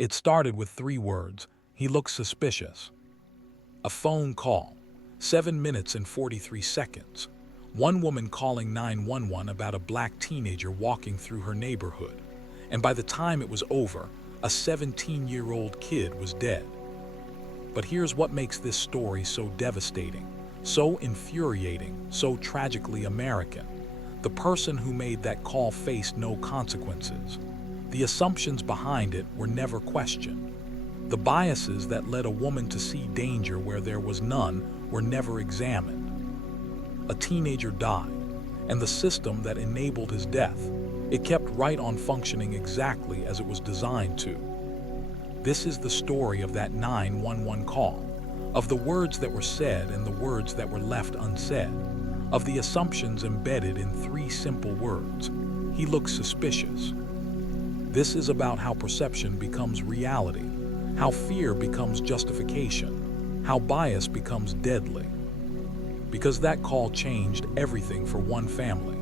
It started with 3 words. He looked suspicious. A phone call. 7 minutes and 43 seconds. One woman calling 911 about a black teenager walking through her neighborhood. And by the time it was over, a 17-year-old kid was dead. But here's what makes this story so devastating, so infuriating, so tragically American. The person who made that call faced no consequences. The assumptions behind it were never questioned. The biases that led a woman to see danger where there was none were never examined. A teenager died, and the system that enabled his death, it kept right on functioning exactly as it was designed to. This is the story of that 911 call, of the words that were said and the words that were left unsaid, of the assumptions embedded in 3 simple words. He looks suspicious. This is about how perception becomes reality, how fear becomes justification, how bias becomes deadly. Because that call changed everything for one family,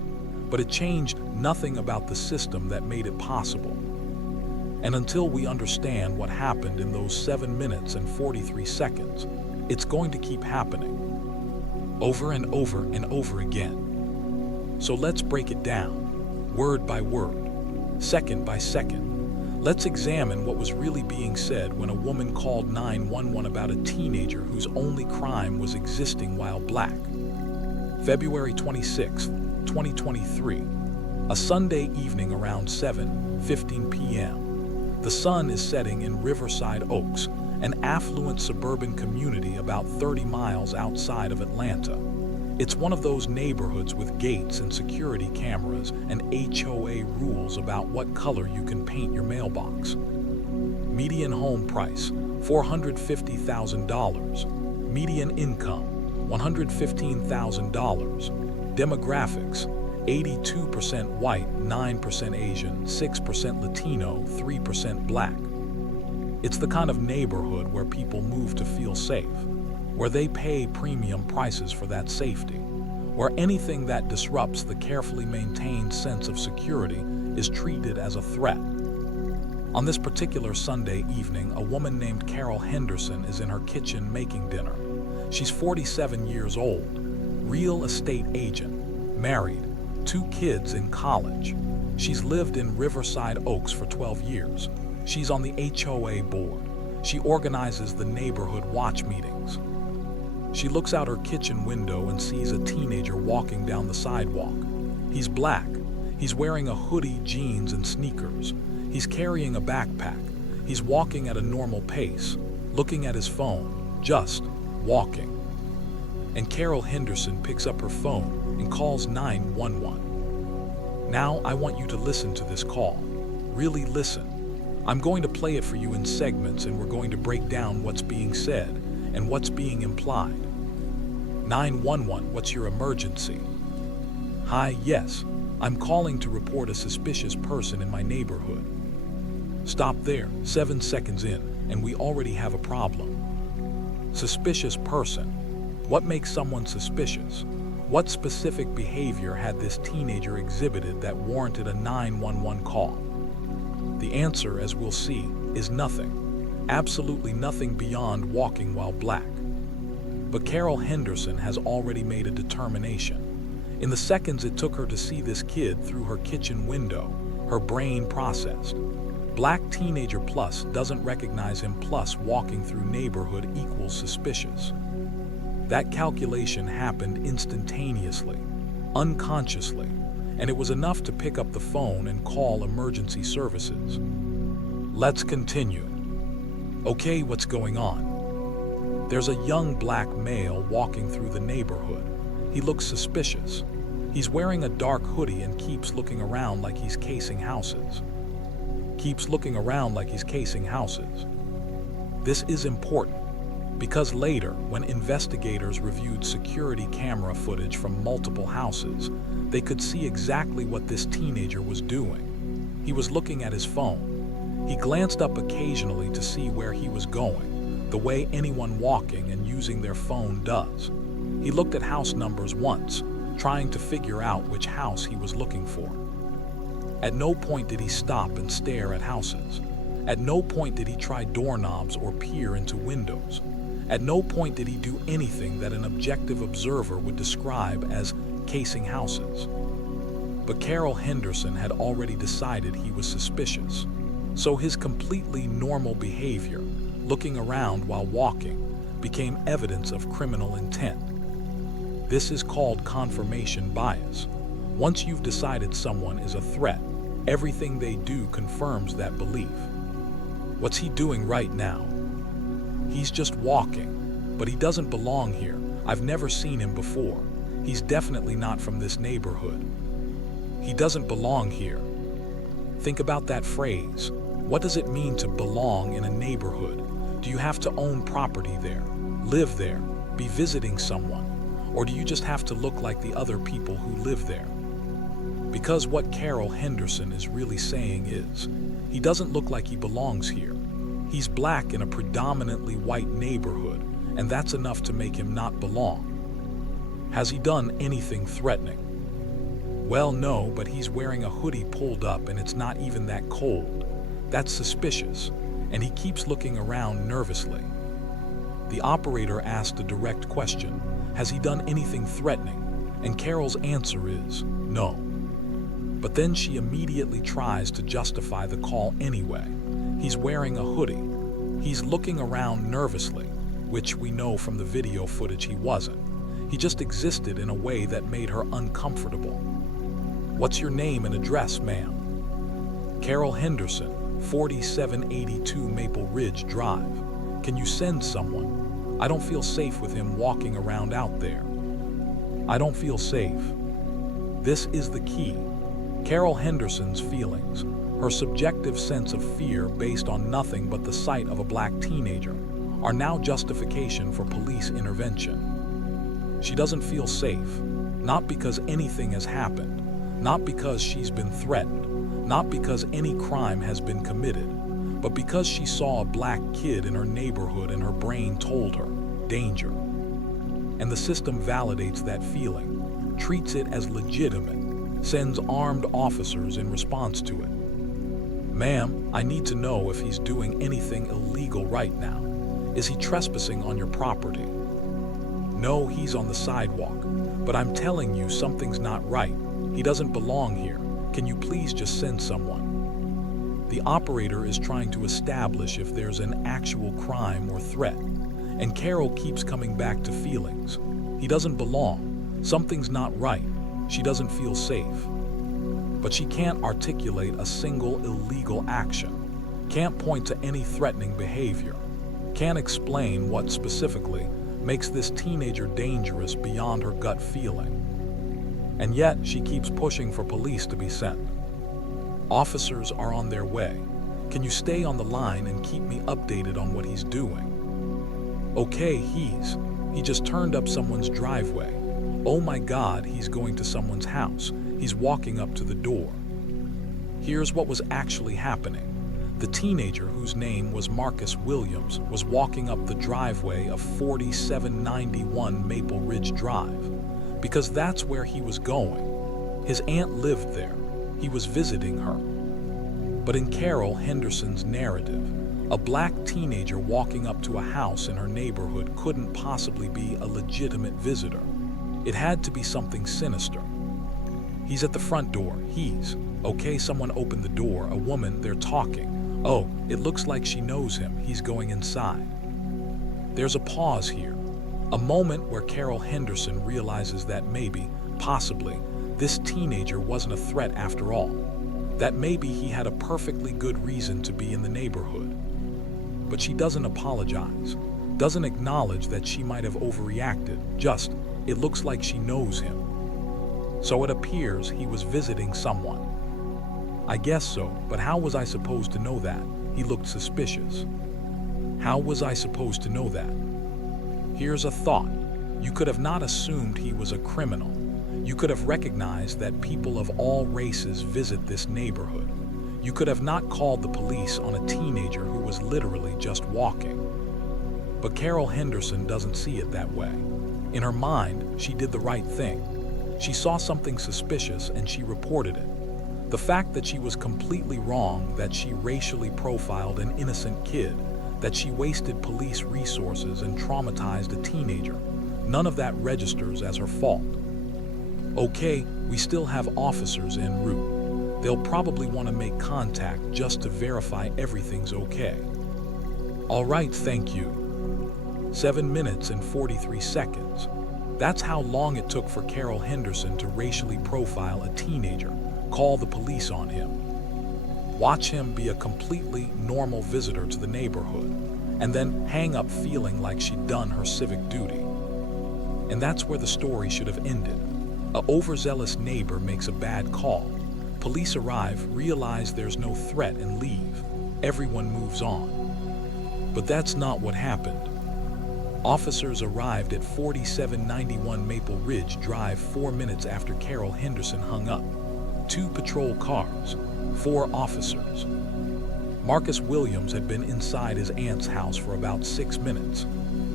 but it changed nothing about the system that made it possible. And until we understand what happened in those 7 minutes and 43 seconds, it's going to keep happening, over and over and over again. So let's break it down, word by word, second by second. Let's examine what was really being said when a woman called 911 about a teenager whose only crime was existing while black. February 26, 2023, a Sunday evening around 7:15 p.m. The sun is setting in Riverside Oaks, an affluent suburban community about 30 miles outside of Atlanta. It's one of those neighborhoods with gates and security cameras and HOA rules about what color you can paint your mailbox. Median home price, $450,000. Median income, $115,000. Demographics, 82% white, 9% Asian, 6% Latino, 3% black. It's the kind of neighborhood where people move to feel safe, where they pay premium prices for that safety, where anything that disrupts the carefully maintained sense of security is treated as a threat. On this particular Sunday evening, a woman named Carol Henderson is in her kitchen making dinner. She's 47 years old, real estate agent, married, 2 kids in college. She's lived in Riverside Oaks for 12 years. She's on the HOA board. She organizes the neighborhood watch meetings. She looks out her kitchen window and sees a teenager walking down the sidewalk. He's black. He's wearing a hoodie, jeans, and sneakers. He's carrying a backpack. He's walking at a normal pace, looking at his phone, just walking. And Carol Henderson picks up her phone and calls 911. Now I want you to listen to this call. Really listen. I'm going to play it for you in segments, and we're going to break down what's being said and what's being implied. 911, what's your emergency? Hi, yes, I'm calling to report a suspicious person in my neighborhood. Stop there, 7 seconds in, and we already have a problem. Suspicious person. What makes someone suspicious? What specific behavior had this teenager exhibited that warranted a 911 call? The answer, as we'll see, is nothing. Absolutely nothing beyond walking while black. But Carol Henderson has already made a determination. In the seconds it took her to see this kid through her kitchen window, her brain processed. Black teenager plus doesn't recognize him, plus walking through neighborhood equals suspicious. That calculation happened instantaneously, unconsciously, and it was enough to pick up the phone and call emergency services. Let's continue. Okay, what's going on? There's a young black male walking through the neighborhood. He looks suspicious. He's wearing a dark hoodie and keeps looking around like he's casing houses. Keeps looking around like he's casing houses. This is important, because later, when investigators reviewed security camera footage from multiple houses, they could see exactly what this teenager was doing. He was looking at his phone. He glanced up occasionally to see where he was going, the way anyone walking and using their phone does. He looked at house numbers once, trying to figure out which house he was looking for. At no point did he stop and stare at houses. At no point did he try doorknobs or peer into windows. At no point did he do anything that an objective observer would describe as casing houses. But Carol Henderson had already decided he was suspicious. So his completely normal behavior, looking around while walking, became evidence of criminal intent. This is called confirmation bias. Once you've decided someone is a threat, everything they do confirms that belief. What's he doing right now? He's just walking, but he doesn't belong here. I've never seen him before. He's definitely not from this neighborhood. He doesn't belong here. Think about that phrase. What does it mean to belong in a neighborhood? Do you have to own property there, live there, be visiting someone? Or do you just have to look like the other people who live there? Because what Carol Henderson is really saying is, he doesn't look like he belongs here. He's black in a predominantly white neighborhood, and that's enough to make him not belong. Has he done anything threatening? Well, no, but he's wearing a hoodie pulled up and it's not even that cold. That's suspicious, and he keeps looking around nervously. The operator asked a direct question. Has he done anything threatening? And Carol's answer is no. But then she immediately tries to justify the call anyway. He's wearing a hoodie. He's looking around nervously, which we know from the video footage he wasn't. He just existed in a way that made her uncomfortable. What's your name and address, ma'am? Carol Henderson, 4782 Maple Ridge Drive. Can you send someone? I don't feel safe with him walking around out there. I don't feel safe. This is the key. Carol Henderson's feelings, her subjective sense of fear based on nothing but the sight of a black teenager, are now justification for police intervention. She doesn't feel safe, not because anything has happened, not because she's been threatened, not because any crime has been committed, but because she saw a black kid in her neighborhood and her brain told her, danger. And the system validates that feeling, treats it as legitimate, sends armed officers in response to it. Ma'am, I need to know if he's doing anything illegal right now. Is he trespassing on your property? No, he's on the sidewalk, but I'm telling you something's not right. He doesn't belong here. Can you please just send someone? The operator is trying to establish if there's an actual crime or threat, and Carol keeps coming back to feelings. He doesn't belong. Something's not right. She doesn't feel safe. But she can't articulate a single illegal action, can't point to any threatening behavior, can't explain what specifically makes this teenager dangerous beyond her gut feeling. And yet, she keeps pushing for police to be sent. Officers are on their way. Can you stay on the line and keep me updated on what he's doing? Okay, he just turned up someone's driveway. Oh my God, he's going to someone's house. He's walking up to the door. Here's what was actually happening. The teenager, whose name was Marcus Williams, was walking up the driveway of 4791 Maple Ridge Drive, because that's where he was going. His aunt lived there. He was visiting her. But in Carol Henderson's narrative, a black teenager walking up to a house in her neighborhood couldn't possibly be a legitimate visitor. It had to be something sinister. He's at the front door. Okay, someone opened the door. A woman, they're talking. Oh, it looks like she knows him. He's going inside. There's a pause here. A moment where Carol Henderson realizes that maybe, possibly, this teenager wasn't a threat after all. That maybe he had a perfectly good reason to be in the neighborhood. But she doesn't apologize, doesn't acknowledge that she might have overreacted, just, it looks like she knows him. So it appears he was visiting someone. I guess so, but how was I supposed to know that? He looked suspicious. How was I supposed to know that? Here's a thought. You could have not assumed he was a criminal. You could have recognized that people of all races visit this neighborhood. You could have not called the police on a teenager who was literally just walking. But Carol Henderson doesn't see it that way. In her mind, she did the right thing. She saw something suspicious and she reported it. The fact that she was completely wrong, that she racially profiled an innocent kid, that she wasted police resources and traumatized a teenager, none of that registers as her fault. Okay, we still have officers en route. They'll probably want to make contact just to verify everything's okay. All right, thank you. 7 minutes and 43 seconds. That's how long it took for Carol Henderson to racially profile a teenager, call the police on him. Watch him be a completely normal visitor to the neighborhood, and then hang up feeling like she'd done her civic duty. And that's where the story should have ended. An overzealous neighbor makes a bad call. Police arrive, realize there's no threat, and leave. Everyone moves on. But that's not what happened. Officers arrived at 4791 Maple Ridge Drive 4 minutes after Carol Henderson hung up. 2 patrol cars, 4 officers. Marcus Williams had been inside his aunt's house for about 6 minutes.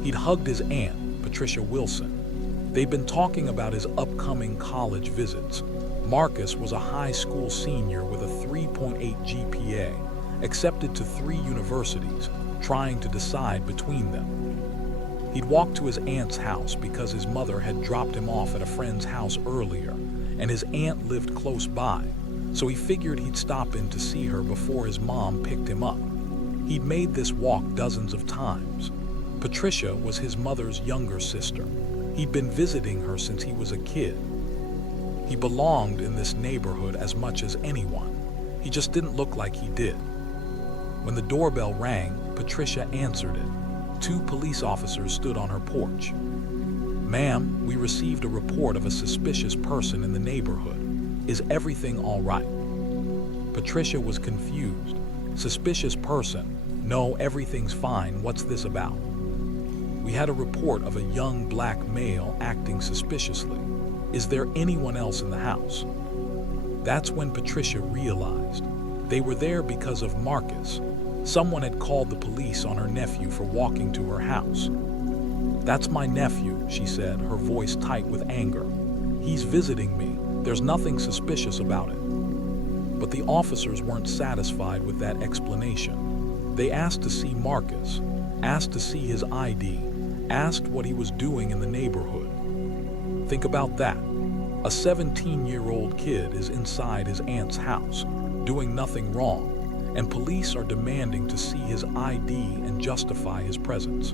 He'd hugged his aunt, Patricia Wilson. They'd been talking about his upcoming college visits. Marcus was a high school senior with a 3.8 GPA, accepted to 3 universities, trying to decide between them. He'd walked to his aunt's house because his mother had dropped him off at a friend's house earlier, and his aunt lived close by, so he figured he'd stop in to see her before his mom picked him up. He'd made this walk dozens of times. Patricia was his mother's younger sister. He'd been visiting her since he was a kid. He belonged in this neighborhood as much as anyone. He just didn't look like he did. When the doorbell rang, Patricia answered it. 2 police officers stood on her porch. "Ma'am, we received a report of a suspicious person in the neighborhood. Is everything all right?" Patricia was confused. "Suspicious person? No, everything's fine. What's this about?" "We had a report of a young black male acting suspiciously. Is there anyone else in the house?" That's when Patricia realized. They were there because of Marcus. Someone had called the police on her nephew for walking to her house. "That's my nephew," she said, her voice tight with anger. "He's visiting me. There's nothing suspicious about it." But the officers weren't satisfied with that explanation. They asked to see Marcus, asked to see his ID, asked what he was doing in the neighborhood. Think about that. A 17-year-old kid is inside his aunt's house, doing nothing wrong, and police are demanding to see his ID and justify his presence.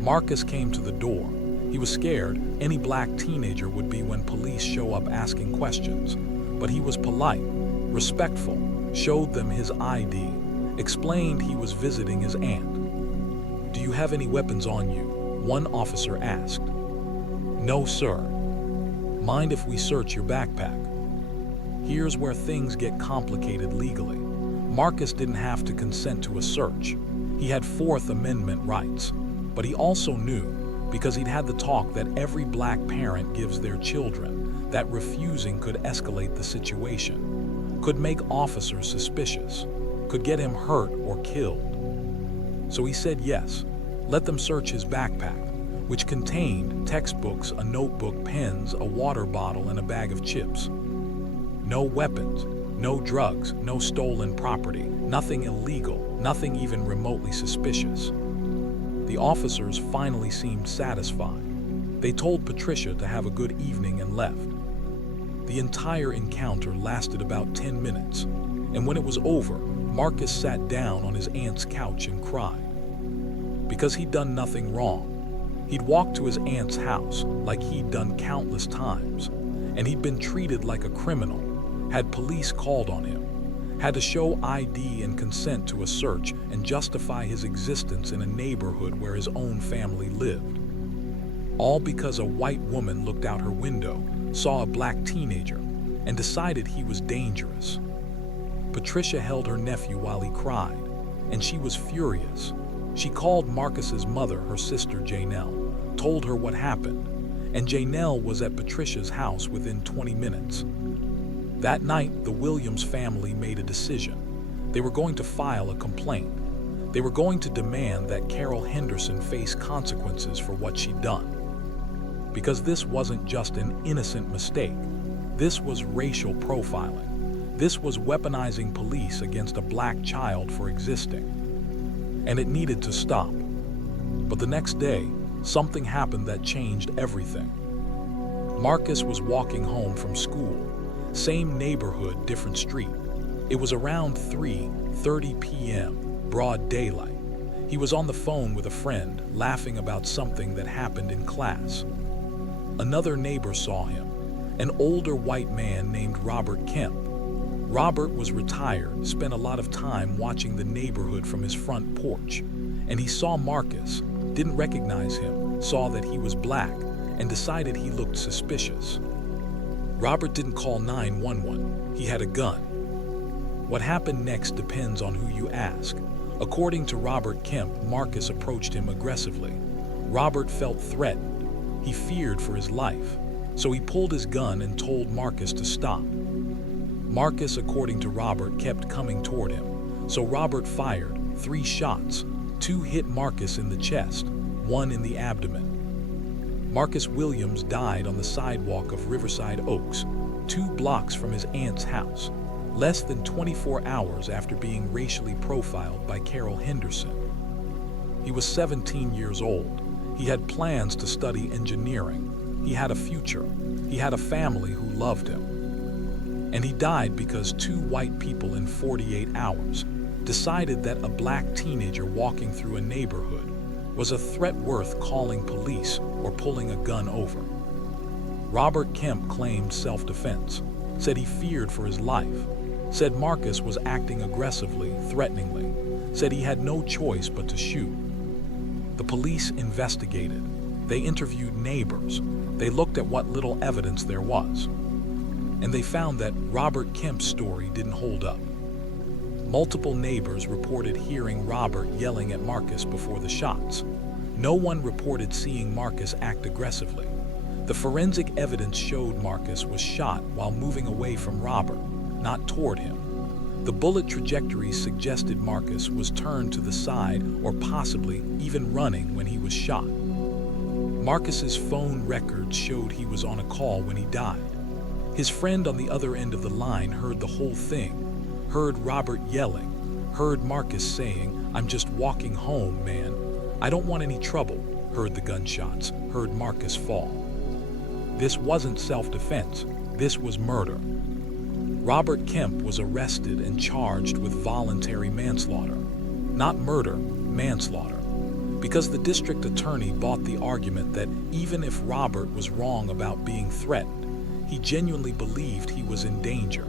Marcus came to the door. He was scared any black teenager would be when police show up asking questions, but he was polite, respectful, showed them his ID, explained he was visiting his aunt. "Do you have any weapons on you?" one officer asked. "No, sir." "Mind if we search your backpack?" Here's where things get complicated legally. Marcus didn't have to consent to a search. He had Fourth Amendment rights, but he also knew, because he'd had the talk that every black parent gives their children, that refusing could escalate the situation, could make officers suspicious, could get him hurt or killed. So he said yes. Let them search his backpack, which contained textbooks, a notebook, pens, a water bottle, and a bag of chips. No weapons, no drugs, no stolen property, nothing illegal, nothing even remotely suspicious. The officers finally seemed satisfied. They told Patricia to have a good evening and left. The entire encounter lasted about 10 minutes, and when it was over, Marcus sat down on his aunt's couch and cried. Because he'd done nothing wrong. He'd walked to his aunt's house like he'd done countless times, and he'd been treated like a criminal, had police called on him, had to show ID and consent to a search and justify his existence in a neighborhood where his own family lived. All because a white woman looked out her window, saw a black teenager, and decided he was dangerous. Patricia held her nephew while he cried, and she was furious. She called Marcus's mother, her sister Janelle, told her what happened, and Janelle was at Patricia's house within 20 minutes. That night, the Williams family made a decision. They were going to file a complaint. They were going to demand that Carol Henderson face consequences for what she'd done. Because this wasn't just an innocent mistake. This was racial profiling. This was weaponizing police against a black child for existing. And it needed to stop. But the next day, something happened that changed everything. Marcus was walking home from school. Same neighborhood, different street. It was around 3:30 p.m., broad daylight. He was on the phone with a friend, laughing about something that happened in class. Another neighbor saw him, an older white man named Robert Kemp. Robert was retired, spent a lot of time watching the neighborhood from his front porch, and he saw Marcus, didn't recognize him, saw that he was black, and decided he looked suspicious. Robert didn't call 911, he had a gun. What happened next depends on who you ask. According to Robert Kemp, Marcus approached him aggressively. Robert felt threatened. He feared for his life, so he pulled his gun and told Marcus to stop. Marcus, according to Robert, kept coming toward him, so Robert fired 3 shots. 2 hit Marcus in the chest, 1 in the abdomen. Marcus Williams died on the sidewalk of Riverside Oaks, 2 blocks from his aunt's house, less than 24 hours after being racially profiled by Carol Henderson. He was 17 years old. He had plans to study engineering. He had a future. He had a family who loved him. And he died because 2 white people in 48 hours decided that a black teenager walking through a neighborhood was a threat worth calling police or pulling a gun over. Robert Kemp claimed self-defense, said he feared for his life, said Marcus was acting aggressively, threateningly, said he had no choice but to shoot. The police investigated. They interviewed neighbors. They looked at what little evidence there was. And they found that Robert Kemp's story didn't hold up. Multiple neighbors reported hearing Robert yelling at Marcus before the shots. No one reported seeing Marcus act aggressively. The forensic evidence showed Marcus was shot while moving away from Robert, not toward him. The bullet trajectory suggested Marcus was turned to the side or possibly even running when he was shot. Marcus's phone records showed he was on a call when he died. His friend on the other end of the line heard the whole thing, heard Robert yelling, heard Marcus saying, "I'm just walking home, man. I don't want any trouble," heard the gunshots, heard Marcus fall. This wasn't self-defense, this was murder. Robert Kemp was arrested and charged with voluntary manslaughter. Not murder, manslaughter. Because the district attorney bought the argument that even if Robert was wrong about being threatened, he genuinely believed he was in danger.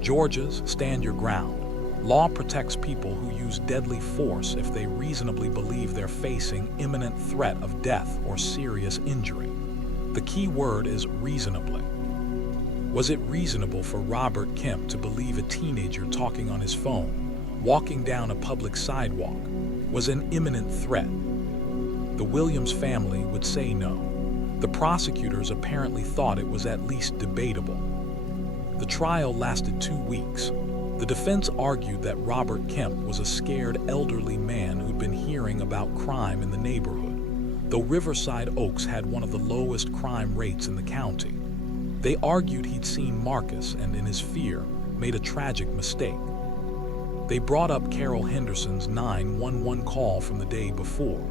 Georgia's stand your ground. Law protects people who use deadly force if they reasonably believe they're facing imminent threat of death or serious injury. The key word is reasonably. Was it reasonable for Robert Kemp to believe a teenager talking on his phone, walking down a public sidewalk, was an imminent threat? The Williams family would say no. The prosecutors apparently thought it was at least debatable. The trial lasted 2 weeks. The defense argued that Robert Kemp was a scared elderly man who'd been hearing about crime in the neighborhood, though Riverside Oaks had one of the lowest crime rates in the county. They argued he'd seen Marcus and, in his fear, made a tragic mistake. They brought up Carol Henderson's 911 call from the day before,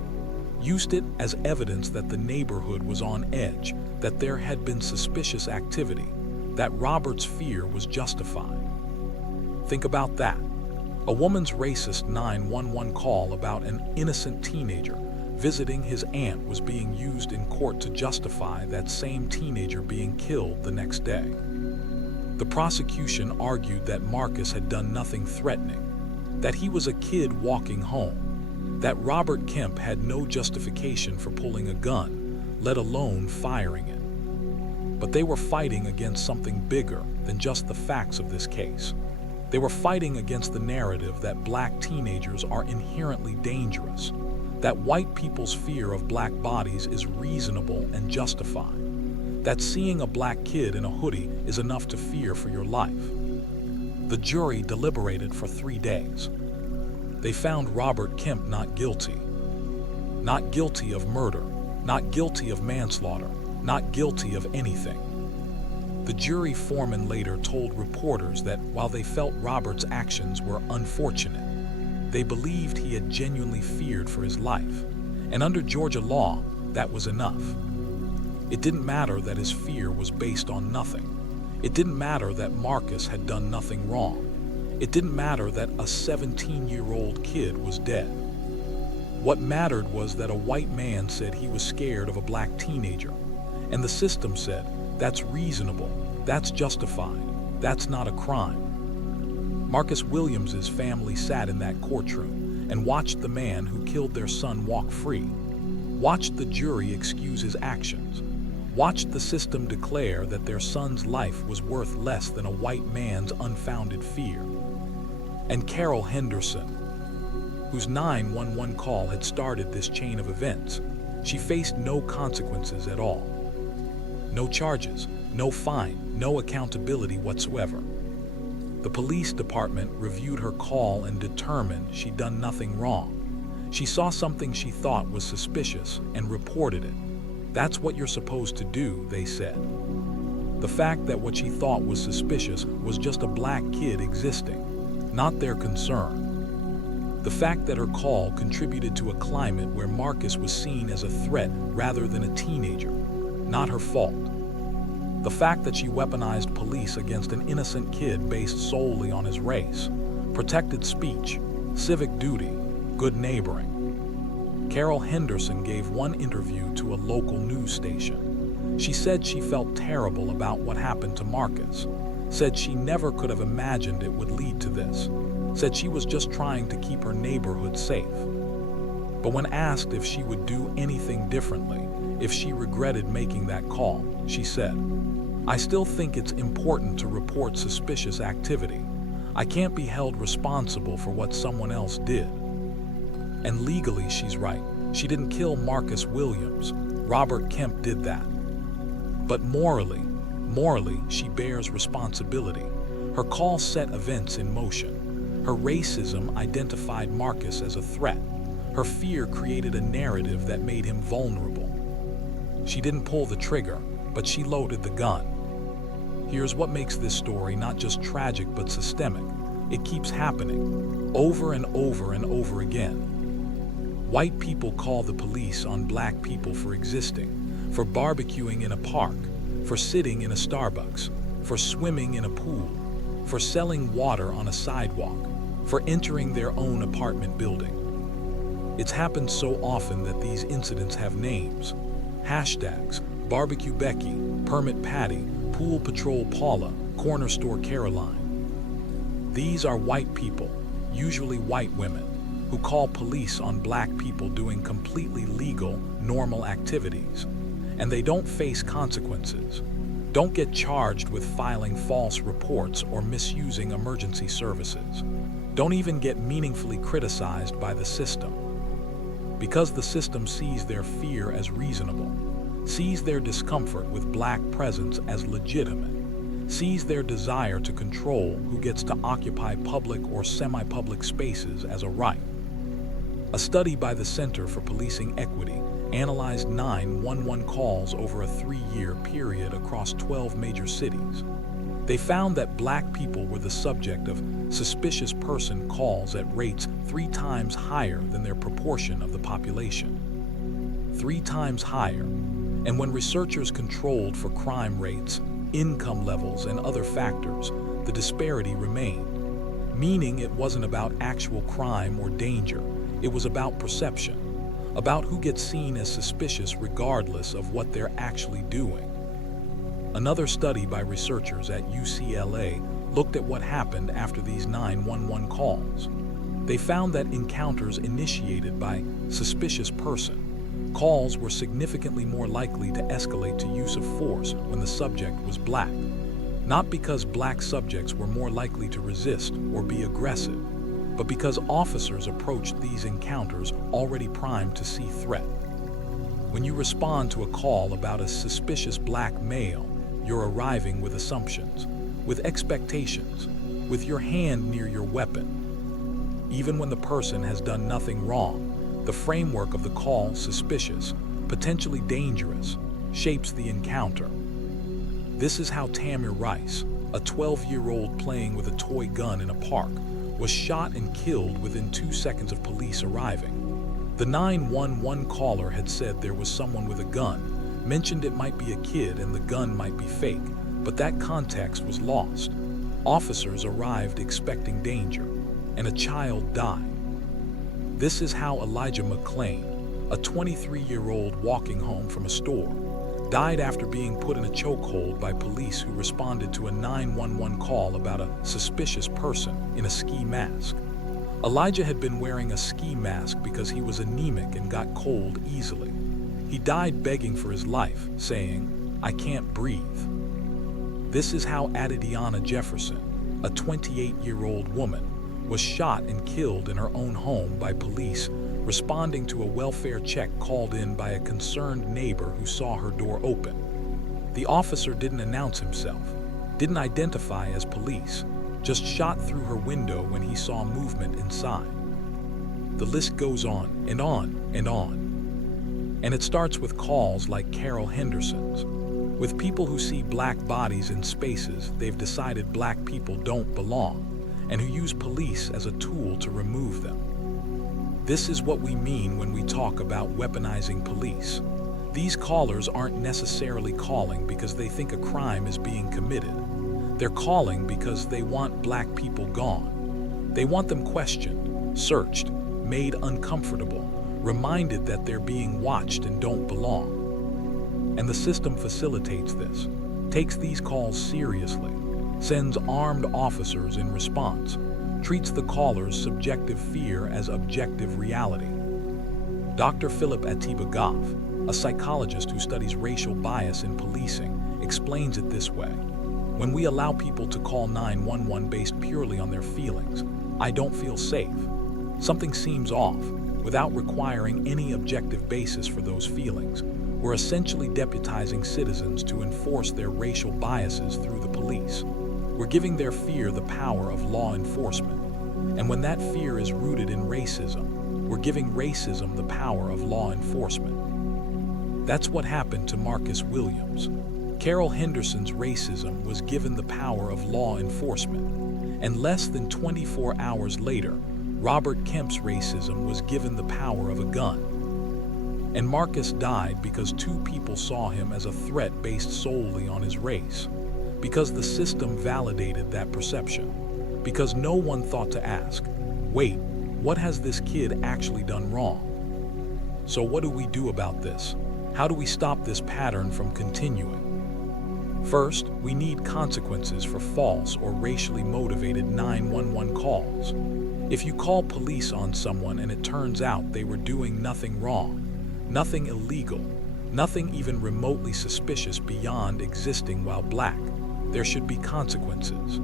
used it as evidence that the neighborhood was on edge, that there had been suspicious activity, that Robert's fear was justified. Think about that. A woman's racist 911 call about an innocent teenager visiting his aunt was being used in court to justify that same teenager being killed the next day. The prosecution argued that Marcus had done nothing threatening, that he was a kid walking home, that Robert Kemp had no justification for pulling a gun, let alone firing it. But they were fighting against something bigger than just the facts of this case. They were fighting against the narrative that black teenagers are inherently dangerous, that white people's fear of black bodies is reasonable and justified, that seeing a black kid in a hoodie is enough to fear for your life. The jury deliberated for 3 days. They found Robert Kemp not guilty. Not guilty of murder, not guilty of manslaughter, not guilty of anything. The jury foreman later told reporters that while they felt Robert's actions were unfortunate, they believed he had genuinely feared for his life, and under Georgia law, that was enough. It didn't matter that his fear was based on nothing. It didn't matter that Marcus had done nothing wrong. It didn't matter that a 17-year-old kid was dead. What mattered was that a white man said he was scared of a black teenager, and the system said, that's reasonable, that's justified, that's not a crime. Marcus Williams's family sat in that courtroom and watched the man who killed their son walk free, watched the jury excuse his actions, watched the system declare that their son's life was worth less than a white man's unfounded fear. And Carol Henderson, whose 911 call had started this chain of events, she faced no consequences at all. No charges, no fine, no accountability whatsoever. The police department reviewed her call and determined she'd done nothing wrong. She saw something she thought was suspicious and reported it. That's what you're supposed to do, they said. The fact that what she thought was suspicious was just a black kid existing, not their concern. The fact that her call contributed to a climate where Marcus was seen as a threat rather than a teenager, not her fault. The fact that she weaponized police against an innocent kid based solely on his race, protected speech, civic duty, good neighboring. Carol Henderson gave one interview to a local news station. She said she felt terrible about what happened to Marcus, said she never could have imagined it would lead to this, said she was just trying to keep her neighborhood safe. But when asked if she would do anything differently, if she regretted making that call, she said, I still think it's important to report suspicious activity. I can't be held responsible for what someone else did. And legally, she's right. She didn't kill Marcus Williams. Robert Kemp did that. But morally, she bears responsibility. Her call set events in motion. Her racism identified Marcus as a threat. Her fear created a narrative that made him vulnerable. She didn't pull the trigger, but she loaded the gun. Here's what makes this story not just tragic but systemic. It keeps happening, over and over and over again. White people call the police on black people for existing, for barbecuing in a park, for sitting in a Starbucks, for swimming in a pool, for selling water on a sidewalk, for entering their own apartment building. It's happened so often that these incidents have names. Hashtags, Barbecue Becky, Permit Patty, Pool Patrol Paula, Corner Store Caroline. These are white people, usually white women, who call police on black people doing completely legal, normal activities. And they don't face consequences, don't get charged with filing false reports or misusing emergency services, don't even get meaningfully criticized by the system. Because the system sees their fear as reasonable, sees their discomfort with black presence as legitimate, sees their desire to control who gets to occupy public or semi-public spaces as a right. A study by the Center for Policing Equity analyzed 911 calls over a 3-year period across 12 major cities. They found that black people were the subject of suspicious person calls at rates 3 times higher than their proportion of the population. 3 times higher. And when researchers controlled for crime rates, income levels, and other factors, the disparity remained, meaning it wasn't about actual crime or danger, it was about perception, about who gets seen as suspicious regardless of what they're actually doing. Another study by researchers at UCLA looked at what happened after these 911 calls. They found that encounters initiated by suspicious person calls were significantly more likely to escalate to use of force when the subject was black, not because black subjects were more likely to resist or be aggressive, but because officers approached these encounters already primed to see threat. When you respond to a call about a suspicious black male, you're arriving with assumptions, with expectations, with your hand near your weapon. Even when the person has done nothing wrong, the framework of the call, suspicious, potentially dangerous, shapes the encounter. This is how Tamir Rice, a 12-year-old playing with a toy gun in a park, was shot and killed within 2 seconds of police arriving. The 911 caller had said there was someone with a gun, mentioned it might be a kid and the gun might be fake, but that context was lost. Officers arrived expecting danger, and a child died. This is how Elijah McClain, a 23-year-old walking home from a store, died after being put in a chokehold by police who responded to a 911 call about a suspicious person in a ski mask. Elijah had been wearing a ski mask because he was anemic and got cold easily. He died begging for his life, saying, "I can't breathe." This is how Adediana Jefferson, a 28-year-old woman, was shot and killed in her own home by police responding to a welfare check called in by a concerned neighbor who saw her door open. The officer didn't announce himself, didn't identify as police, just shot through her window when he saw movement inside. The list goes on and on and on. And it starts with calls like Carol Henderson's, with people who see black bodies in spaces they've decided black people don't belong, and who use police as a tool to remove them. This is what we mean when we talk about weaponizing police. These callers aren't necessarily calling because they think a crime is being committed. They're calling because they want black people gone. They want them questioned, searched, made uncomfortable, reminded that they're being watched and don't belong. And the system facilitates this, takes these calls seriously, sends armed officers in response, treats the caller's subjective fear as objective reality. Dr. Philip Atiba Goff, a psychologist who studies racial bias in policing, explains it this way. When we allow people to call 911 based purely on their feelings, "I don't feel safe," something seems off, without requiring any objective basis for those feelings. We're essentially deputizing citizens to enforce their racial biases through the police. We're giving their fear the power of law enforcement. And when that fear is rooted in racism, we're giving racism the power of law enforcement. That's what happened to Marcus Williams. Carol Henderson's racism was given the power of law enforcement. And less than 24 hours later, Robert Kemp's racism was given the power of a gun. And Marcus died because 2 people saw him as a threat based solely on his race. Because the system validated that perception. Because no one thought to ask, wait, what has this kid actually done wrong? So what do we do about this? How do we stop this pattern from continuing? First, we need consequences for false or racially motivated 911 calls. If you call police on someone and it turns out they were doing nothing wrong, nothing illegal, nothing even remotely suspicious beyond existing while black, there should be consequences.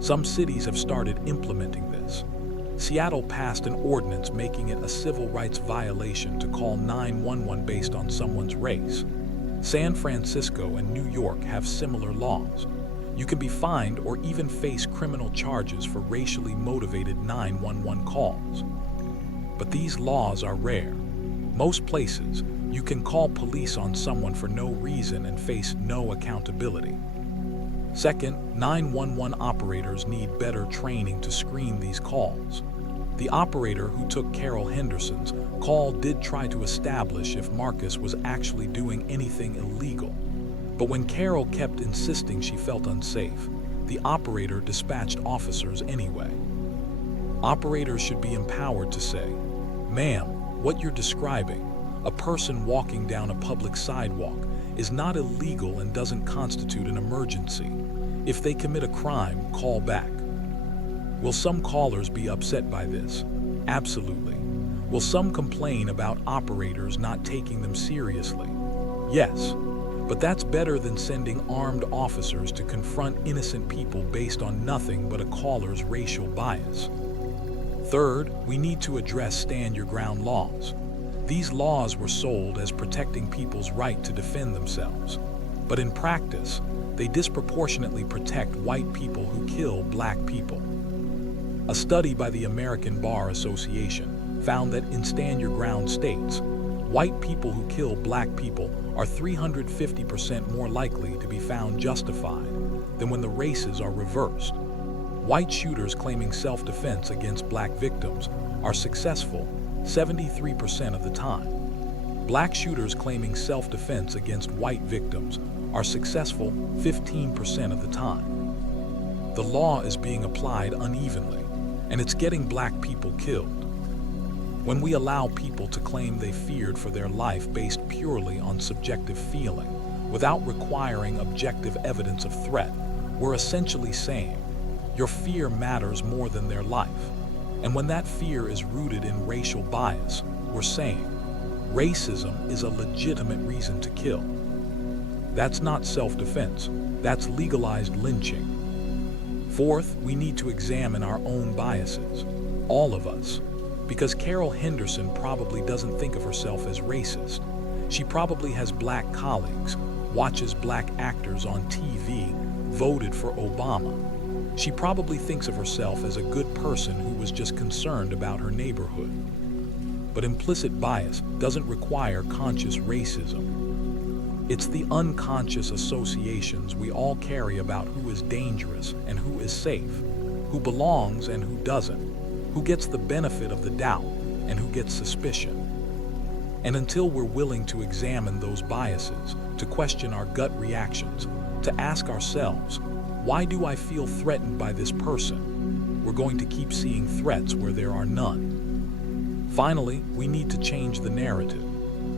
Some cities have started implementing this. Seattle passed an ordinance making it a civil rights violation to call 911 based on someone's race. San Francisco and New York have similar laws. You can be fined or even face criminal charges for racially motivated 911 calls. But these laws are rare. Most places, you can call police on someone for no reason and face no accountability. Second, 911 operators need better training to screen these calls. The operator who took Carol Henderson's call did try to establish if Marcus was actually doing anything illegal. But when Carol kept insisting she felt unsafe, the operator dispatched officers anyway. Operators should be empowered to say, "Ma'am, what you're describing, a person walking down a public sidewalk, is not illegal and doesn't constitute an emergency. If they commit a crime, call back." Will some callers be upset by this? Absolutely. Will some complain about operators not taking them seriously? Yes. But that's better than sending armed officers to confront innocent people based on nothing but a caller's racial bias. Third, we need to address stand your ground laws. These laws were sold as protecting people's right to defend themselves. But in practice, they disproportionately protect white people who kill black people. A study by the American Bar Association found that in stand your ground states, White people who kill black people are 350% more likely to be found justified than when the races are reversed. White shooters claiming self-defense against black victims are successful 73% of the time. Black shooters claiming self-defense against white victims are successful 15% of the time. The law is being applied unevenly, and it's getting black people killed. When we allow people to claim they feared for their life based purely on subjective feeling, without requiring objective evidence of threat, we're essentially saying, your fear matters more than their life. And when that fear is rooted in racial bias, we're saying, racism is a legitimate reason to kill. That's not self-defense, that's legalized lynching. Fourth, we need to examine our own biases, all of us, because Carol Henderson probably doesn't think of herself as racist. She probably has black colleagues, watches black actors on TV, voted for Obama. She probably thinks of herself as a good person who was just concerned about her neighborhood. But implicit bias doesn't require conscious racism. It's the unconscious associations we all carry about who is dangerous and who is safe, who belongs and who doesn't, who gets the benefit of the doubt and who gets suspicion. And until we're willing to examine those biases, to question our gut reactions, to ask ourselves, why do I feel threatened by this person? We're going to keep seeing threats where there are none. Finally, we need to change the narrative.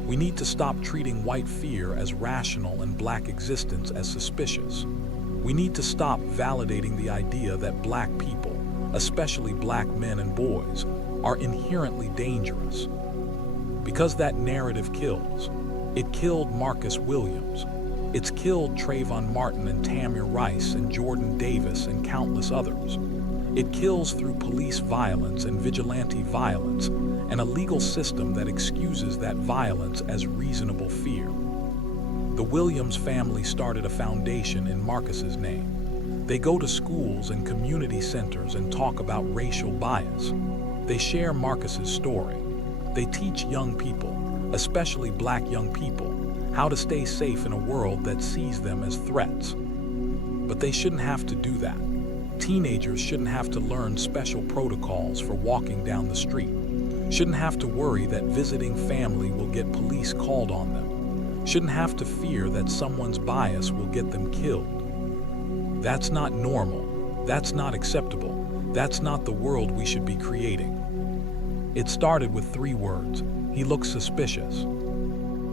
We need to stop treating white fear as rational and black existence as suspicious. We need to stop validating the idea that black people, especially black men and boys, are inherently dangerous. Because that narrative kills. It killed Marcus Williams. It's killed Trayvon Martin and Tamir Rice and Jordan Davis and countless others. It kills through police violence and vigilante violence and a legal system that excuses that violence as reasonable fear. The Williams family started a foundation in Marcus's name. They go to schools and community centers and talk about racial bias. They share Marcus's story. They teach young people, especially black young people, how to stay safe in a world that sees them as threats. But they shouldn't have to do that. Teenagers shouldn't have to learn special protocols for walking down the street. Shouldn't have to worry that visiting family will get police called on them. Shouldn't have to fear that someone's bias will get them killed. That's not normal. That's not acceptable. That's not the world we should be creating. It started with 3 words. He looks suspicious.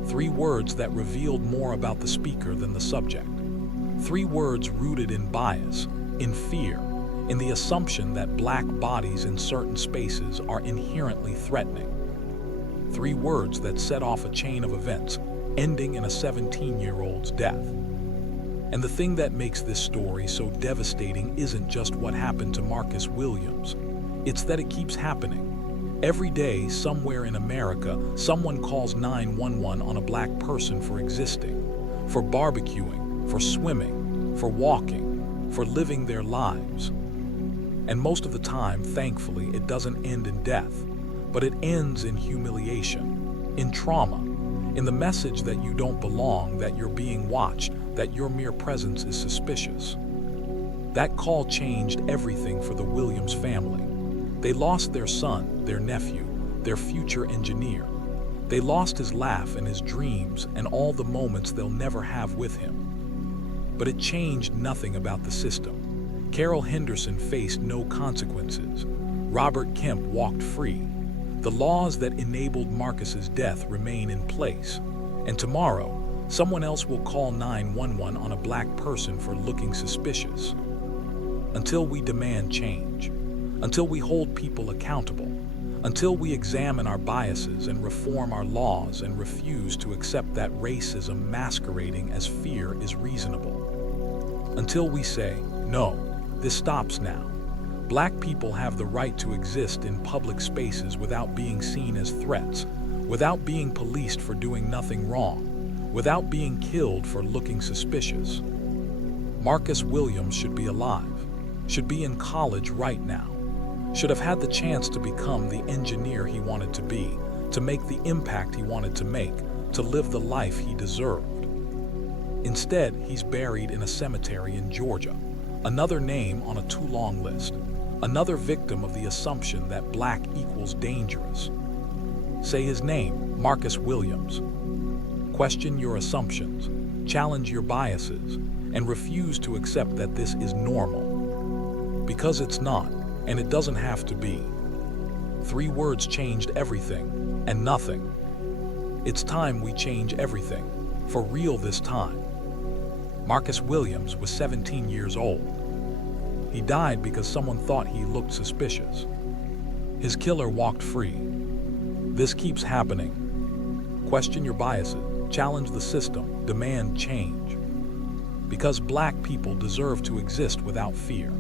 3 words that revealed more about the speaker than the subject. 3 words rooted in bias, in fear, in the assumption that black bodies in certain spaces are inherently threatening. 3 words that set off a chain of events, ending in a 17-year-old's death. And the thing that makes this story so devastating isn't just what happened to Marcus Williams. It's that it keeps happening. Every day, somewhere in America, someone calls 911 on a black person for existing, for barbecuing, for swimming, for walking, for living their lives. And most of the time, thankfully, it doesn't end in death, but it ends in humiliation, in trauma, in the message that you don't belong, that you're being watched, that your mere presence is suspicious. That call changed everything for the Williams family. They lost their son, their nephew, their future engineer. They lost his laugh and his dreams and all the moments they'll never have with him. But it changed nothing about the system. Carol Henderson faced no consequences. Robert Kemp walked free. The laws that enabled Marcus's death remain in place. And tomorrow, someone else will call 911 on a black person for looking suspicious. Until we demand change. Until we hold people accountable, until we examine our biases and reform our laws and refuse to accept that racism masquerading as fear is reasonable. Until we say, no, this stops now. Black people have the right to exist in public spaces without being seen as threats, without being policed for doing nothing wrong, without being killed for looking suspicious. Marcus Williams should be alive, should be in college right now. Should have had the chance to become the engineer he wanted to be, to make the impact he wanted to make, to live the life he deserved. Instead, he's buried in a cemetery in Georgia, another name on a too-long list, another victim of the assumption that black equals dangerous. Say his name, Marcus Williams. Question your assumptions, challenge your biases, and refuse to accept that this is normal. Because it's not, and it doesn't have to be. 3 words changed everything, and nothing. It's time we change everything, for real this time. Marcus Williams was 17 years old. He died because someone thought he looked suspicious. His killer walked free. This keeps happening. Question your biases, challenge the system, demand change. Because black people deserve to exist without fear.